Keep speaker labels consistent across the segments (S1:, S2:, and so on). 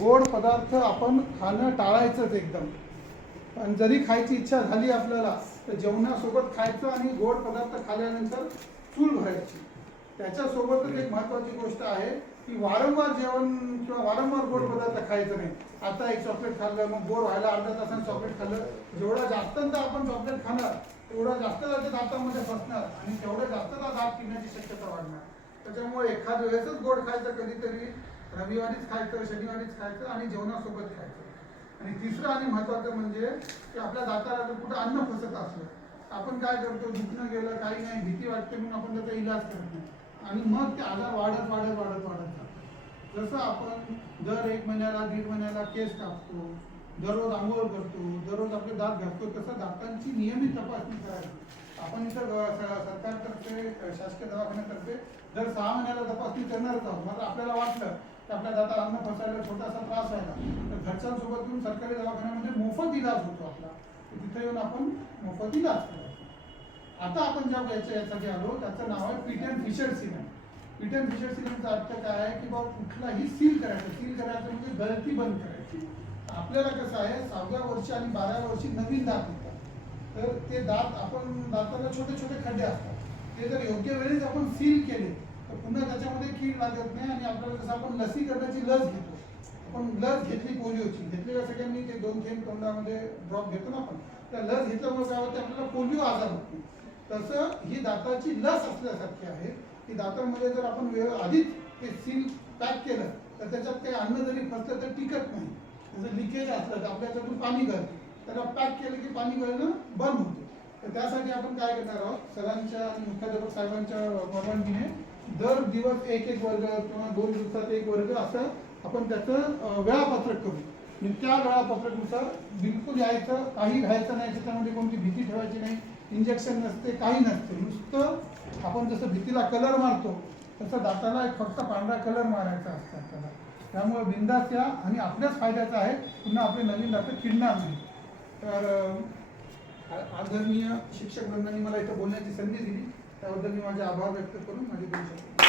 S1: गोड पदार्थ आपण खाणं टाळायचंच एकदम. पण जरी खायची इच्छा झाली आपल्याला तर जेवणासोबत खायचं आणि गोड पदार्थ खाल्ल्यानंतर चूल भरायची. त्याच्यासोबतच एक महत्त्वाची गोष्ट आहे की वारंवार जेवण किंवा वारंवार गोड पदार्थ खायचं नाही. आता एक चॉकलेट खाल्लं मग गोड व्हायला अर्ध्या तासाने चॉकलेट खाल्लं. जेवढा जास्तंत आपण चॉकलेट खाणार तेवढा जास्त त्याच्या दातामध्ये फसणार आणि तेवढं जास्त दात पिण्याची शक्यता वाढणार. त्याच्यामुळे एखाद वेळेसच गोड खायचं कधीतरी. रविवारीच खायचं शनिवारीच खायचं आणि जेवणासोबत खायचं. आणि तिसरं आणि महत्वाचं म्हणजे की आपल्या दाताला जर कुठं अन्न फसत असलं. आपण काय करतो दुखणं गेलं काही नाही भीती वाटते म्हणून आपण त्याचा इलाज करत नाही. आणि मग ते आजार वाढत वाढत वाढत वाढत जातात. जसं आपण दर एक महिन्याला दीड महिन्याला केस कापतो दररोज आंघोळ करतो दररोज आपले दात घासतो तसं दातांची नियमित तपासणी करायची. आपण इथं सरकारतर्फे शासकीय दवाखान्यातर्फे दर सहा महिन्याला तपासणी करणारच आहोत. मात्र आपल्याला वाटलं तर आपल्या दाता अन्न फसायला छोटासा त्रास व्हायला तर घरच्यांसोबत येऊन सरकारी दवाखान्यामध्ये मोफत इलाज होतो आपला. तिथे येऊन आपण मोफत इलाज करायचा आता आपण ज्या याच्या यासाठी आलो त्याचं नाव आहे pit and fissure cement. Pit and fissure सिमेंटचा अर्थ काय आहे की बाबा कुठलाही सील करायचं सील करायचं म्हणजे गळती बंद करायची. आपल्याला कसं आहे सहाव्या वर्षी आणि बाराव्या वर्षी नवीन दात येतात. तर ते दात आपण दाताला छोटे छोटे खड्डे असतात. ते जर योग्य वेळेस आपण सील केले पुन्हा त्याच्यामध्ये कीड लागत नाही आणि आपल्याला जसं आपण लसीकरणाची लस घेतो. आपण लस घेतली पोलिओची. घेतलेल्या सगळ्यांनी ते दोन थेंब तोंडामध्ये ड्रॉप घेतो ना आपण. त्या लस घेतल्यामुळे काय होते आपल्याला पोलिओ आजार होत. नाही तसं ही दाताची लस असल्यासारखी आहे. की दातामध्ये जर आपण वेळ आधीच ते सील पॅक केलं तर त्याच्यात काही अन्न जरी फसलं तर टिकत नाही. त्याचं लिकेज असलं तर आपल्या याच्यातून पाणी गळतं. त्याला पॅक केलं की पाणी गळणं बंद होतं. तर त्यासाठी आपण काय करणार आहोत? सरांच्या आणि मुख्याध्यापक साहेबांच्या परवानगीने दर दिवस एक एक वर्ग किंवा दोन दिवसात एक वर्ग असं आपण त्याचं वेळापत्रक करू. आणि त्या वेळापत्रकनुसार बिलकुल यायचं काही घ्यायचं नाही त्याच्यामध्ये कोणती भीती ठेवायची नाही इंजेक्शन नसते काही नसते. नुसतं आपण जसं भीतीला कलर मारतो तसं दाताला एक फक्त पांढरा कलर मारायचा असतो आपल्याला. त्यामुळे बिंदास या आणि आपल्याच फायद्याचं आहे पुन्हा आपले नवीन दात किडणार नाही. तर आदरणीय शिक्षक वृंदांनी मला इथं बोलण्याची संधी दिली. त्याबद्दल मी माझे आभार व्यक्त करून माझे दोन शब्द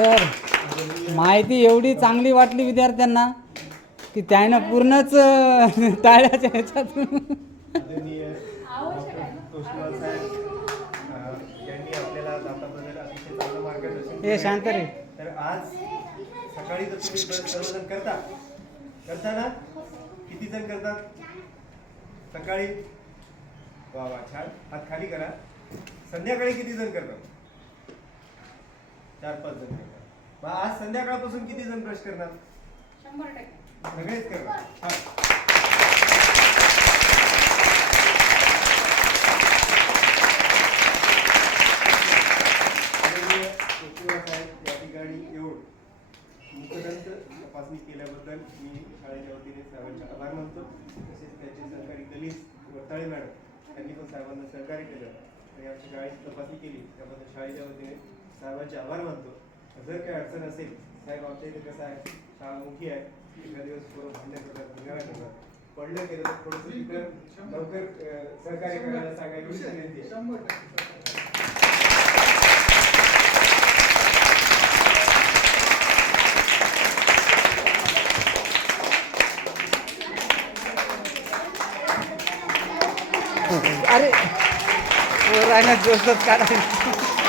S2: सर माहिती एवढी चांगली वाटली विद्यार्थ्यांना की त्यानं पूर्णच टाळ्याच्या
S3: मार्गदर्शन
S2: हे शांत रे.
S3: तर आज सकाळी जर करता ना? किती जण करतात? सकाळी? वा वा छान. हात खाली करा. संध्याकाळी किती जण करतात? चार पाच जण करतात मग आज संध्याकाळपासून किती जण ब्रश करणार?
S4: शंभर टक्के.
S3: सगळेच करणार. हा. आदरणीय पृथ्वीराज साहेब या ठिकाणी येऊन मुखदंत तपासणी केल्याबद्दल मी शाळेच्या वतीने साहेबांचे आभार मानतो. तसेच त्याचे सहकारी कलीस वरताळे मॅडम त्यांनी पण साहेबांना सहकार्य केलं आणि आमच्या शाळेची तपासणी केली. त्याबद्दल शाळेच्या वतीने साहेबांचे आभार मानतो. जर काही अडचण असेल साहेब आमच्या इथे कसं आहे शाळा मुखी आहे एखाद दिवस पोरं भांडण करतात धिंगाणा करतात. पडलं केलं तर थोडंसं तिकडं लवकर सहकार्य करायला सांगायची विनंती आहे.
S1: शंभर टक्के.
S2: अरे पोरानं जोशच काढायचं.